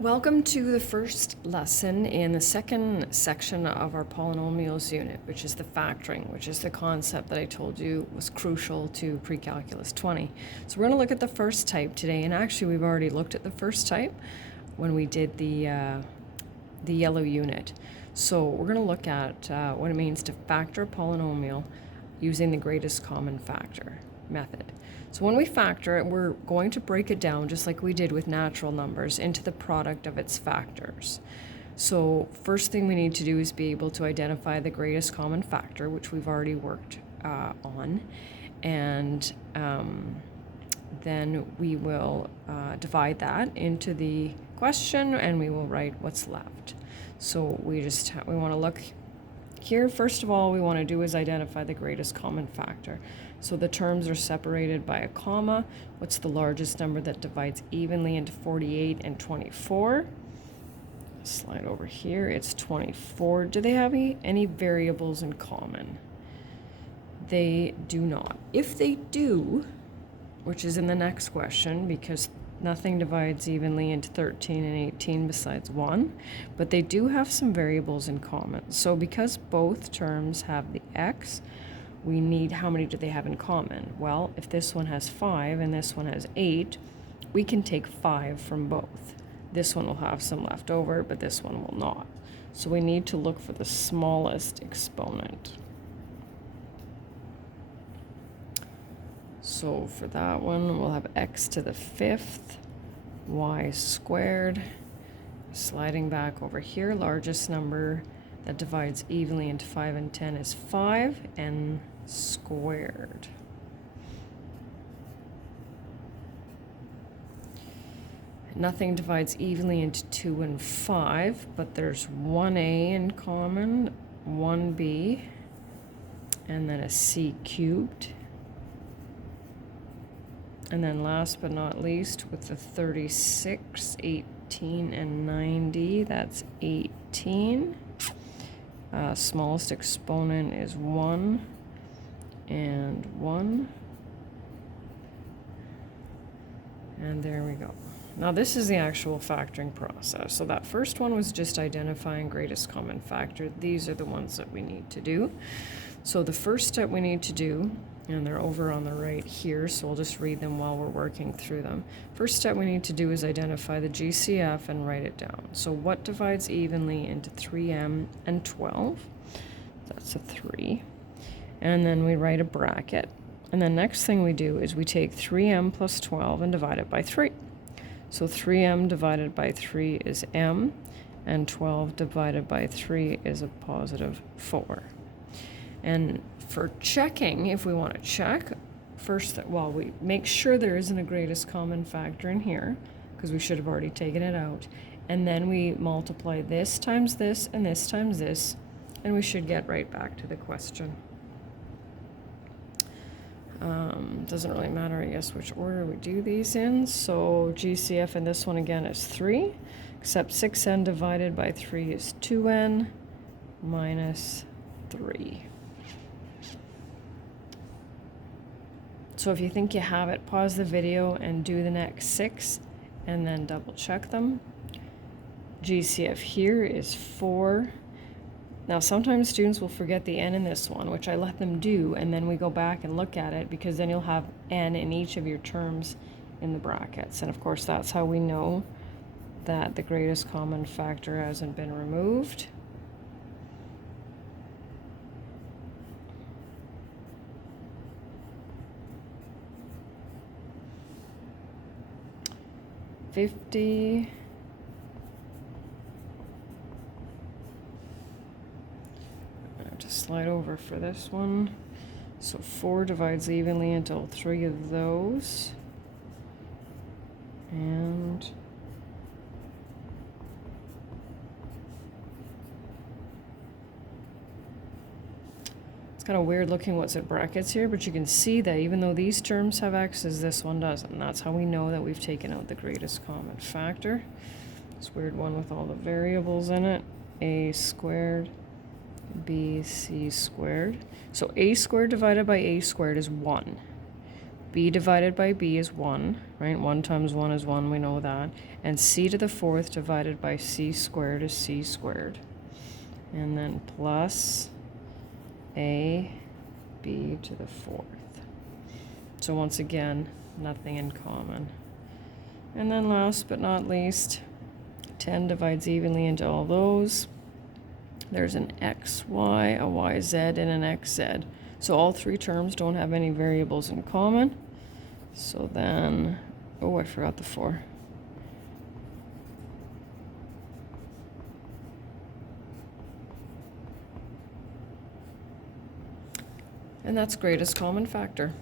Welcome to the first lesson in the second section of our polynomials unit, which is the factoring, which is the concept that I told you was crucial to Pre-Calculus 20. So we're going to look at the first type today, and actually we've already looked at the first type when we did the yellow unit. So we're going to look at what it means to factor a polynomial using the greatest common factor method. So when we factor it, we're going to break it down just like we did with natural numbers into the product of its factors. So first thing we need to do is be able to identify the greatest common factor, which we've already worked on, and then we will divide that into the question and we will write what's left. So we want to look here. First of all, we want to do is identify the greatest common factor. So the terms are separated by a comma. What's the largest number that divides evenly into 48 and 24? Slide over here. It's 24. Do they have any variables in common? They do not. If they do, which is in the next question, because nothing divides evenly into 13 and 18 besides 1, but they do have some variables in common. So because both terms have the x, we need how many do they have in common? Well, if this one has 5 and this one has 8, we can take 5 from both. This one will have some left over, but this one will not. So we need to look for the smallest exponent. So for that one, we'll have x to the 5th, y squared. Sliding back over here, largest number that divides evenly into 5 and 10 is 5, n squared. Nothing divides evenly into 2 and 5, but there's 1a in common, 1b, and then a c cubed. And then last but not least, with the 36, 18, and 90, that's 18. Smallest exponent is 1 and 1. And there we go. Now this is the actual factoring process. So that first one was just identifying greatest common factor. These are the ones that we need to do. So the first step we need to do, and they're over on the right here, so we'll just read them while we're working through them. First step we need to do is identify the GCF and write it down. So what divides evenly into 3m and 12? That's a 3. And then we write a bracket. And the next thing we do is we take 3m plus 12 and divide it by 3. So 3m divided by 3 is m, and 12 divided by 3 is a positive 4. And for checking, if we want to check, first, well, we make sure there isn't a greatest common factor in here, because we should have already taken it out. And then we multiply this times this and this times this, and we should get right back to the question. Doesn't really matter, I guess, which order we do these in. So GCF in this one again is 3, except 6n divided by 3 is 2n minus 3. So if you think you have it, pause the video and do the next 6 and then double check them. GCF here is 4. Now sometimes students will forget the n in this one, which I let them do, and then we go back and look at it, because then you'll have n in each of your terms in the brackets. And of course that's how we know that the greatest common factor hasn't been removed. $50. Slide over for this one. So 4 divides evenly into all 3 of those. And it's kind of weird looking what's in brackets here, but you can see that even though these terms have x's, this one doesn't. And that's how we know that we've taken out the greatest common factor. This weird one with all the variables in it. A squared bc squared. So a squared divided by a squared is 1. b divided by b is 1, right? 1 times 1 is 1, we know that. And c to the 4th divided by c squared is c squared. And then plus a b to the 4th. So once again, nothing in common. And then last but not least, 10 divides evenly into all those. There's an xy, a yz, and an xz. So all three terms don't have any variables in common. So then, oh, I forgot the 4. And that's greatest common factor.